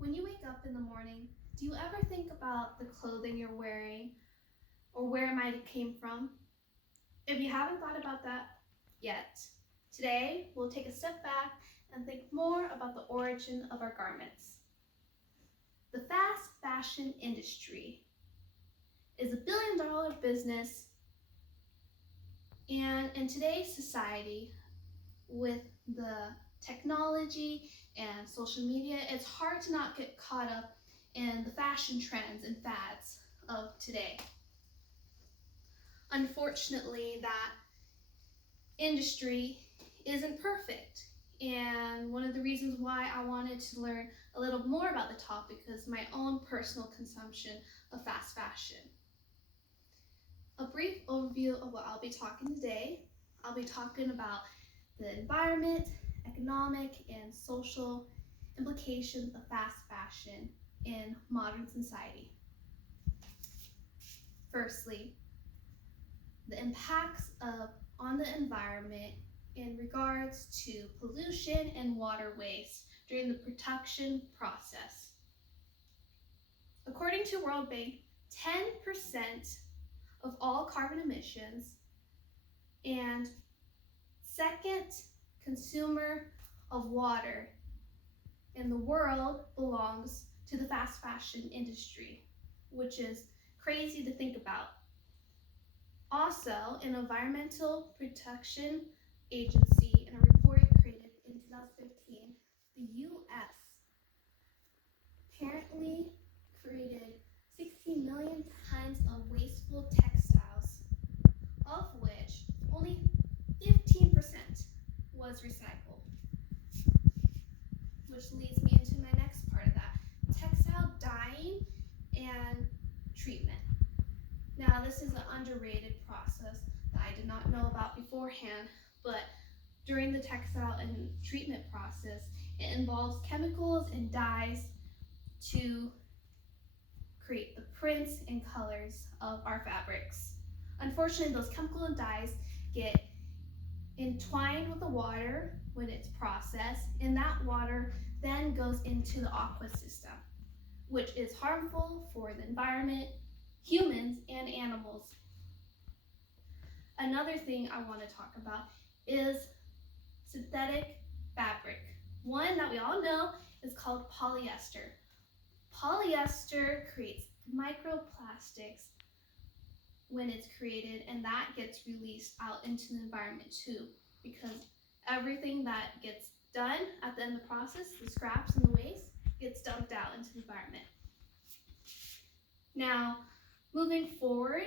When you wake up in the morning, do you ever think about the clothing you're wearing or where it might have came from? If you haven't thought about that yet, today we'll take a step back and think more about the origin of our garments. The fast fashion industry is a billion-dollar business, and in today's society, with the technology and social media, it's hard to not get caught up in the fashion trends and fads of today. Unfortunately, that industry isn't perfect, and one of the reasons why I wanted to learn a little more about the topic is my own personal consumption of fast fashion. A brief overview of what I'll be talking today. I'll be talking about the environment, economic, and social implications of fast fashion in modern society. Firstly, the impacts on the environment in regards to pollution and water waste during the production process. According to World Bank, 10% of all carbon emissions and second consumer of water in the world belongs to the fast fashion industry, which is crazy to think about. Also, an environmental protection agency, in a report created in 2015, the U.S. apparently created 16 million tons of wasteful textiles, of which only 15% was recycled. Which leads me into my next part of that, textile dyeing and treatment. Now, this is an underrated process that I did not know about beforehand, but during the textile and treatment process, it involves chemicals and dyes to create the prints and colors of our fabrics. Unfortunately, those chemical and dyes get entwined with the water when it's processed, and that water then goes into the aqua system, which is harmful for the environment, humans, and animals. Another thing I want to talk about is synthetic fabric. One that we all know is called polyester. Polyester creates microplastics when it's created, and that gets released out into the environment too, because everything that gets done at the end of the process, the scraps and the waste, gets dumped out into the environment. Now, moving forward,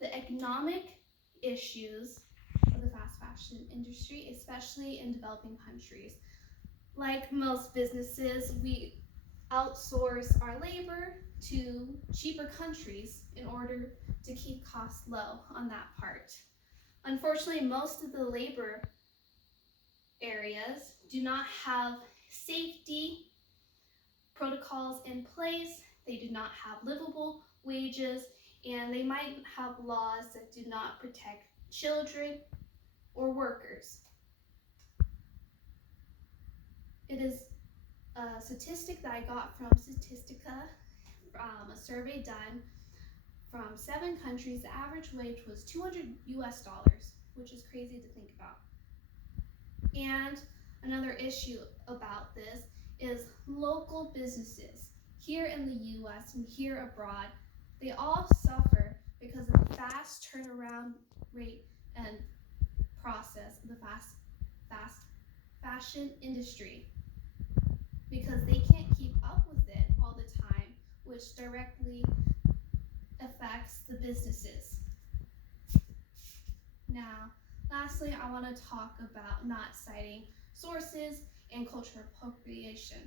the economic issues of the fast fashion industry, especially in developing countries. Like most businesses, we outsource our labor to cheaper countries in order to keep costs low on that part. Unfortunately, most of the labor areas do not have safety protocols in place. They do not have livable wages, and they might have laws that do not protect children or workers. It is a statistic that I got from Statistica, a survey done from 7 countries. The average wage was $200 US, which is crazy to think about. And another issue about this is local businesses here in the US and here abroad. They all suffer because of the fast turnaround rate and process of the fast fashion industry, because they can't keep up with it all the time, which directly affects the businesses. Now, lastly, I want to talk about not citing sources and cultural appropriation.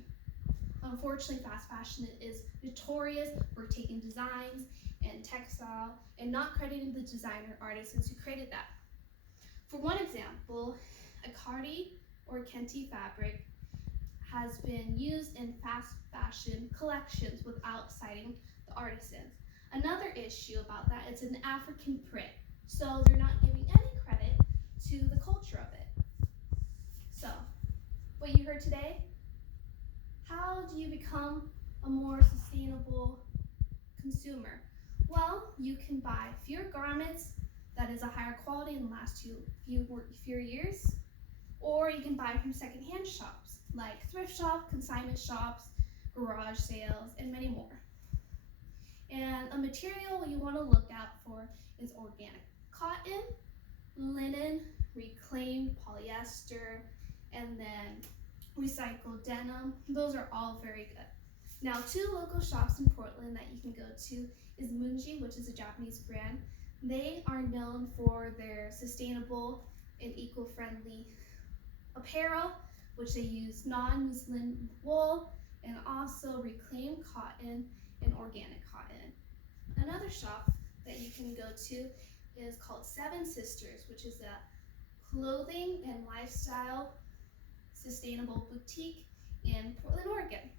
Unfortunately, fast fashion is notorious for taking designs and textile and not crediting the designer artisans who created that. For one example, a Cardi or Kente fabric has been used in fast fashion collections without citing the artisans. Another issue about that, it's an African print, so they're not giving any credit to the culture of it. So, what you heard today, how do you become a more sustainable consumer? Well, you can buy fewer garments that is a higher quality and last you fewer years, or you can buy from secondhand shops like thrift shop, consignment shops, garage sales, and many more. And a material you want to look out for is organic cotton, linen, reclaimed polyester, and then recycled denim. Those are all very good. Now, 2 local shops in Portland that you can go to is Munji, which is a Japanese brand. They are known for their sustainable and eco-friendly apparel, which they use non-muslin wool and also reclaimed cotton and organic cotton. Another shop that you can go to is called Seven Sisters, which is a clothing and lifestyle sustainable boutique in Portland, Oregon.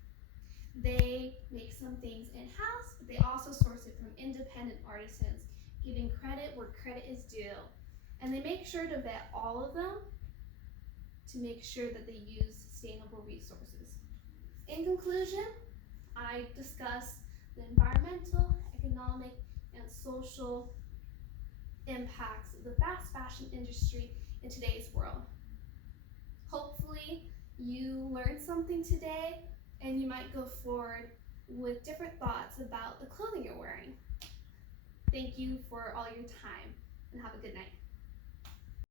They make some things in-house, but they also source it from independent artisans, giving credit where credit is due. And they make sure to vet all of them to make sure that they use sustainable resources. In conclusion, I discussed the environmental, economic, and social impacts of the fast fashion industry in today's world. Hopefully, you learned something today and you might go forward with different thoughts about the clothing you're wearing. Thank you for all your time and have a good night.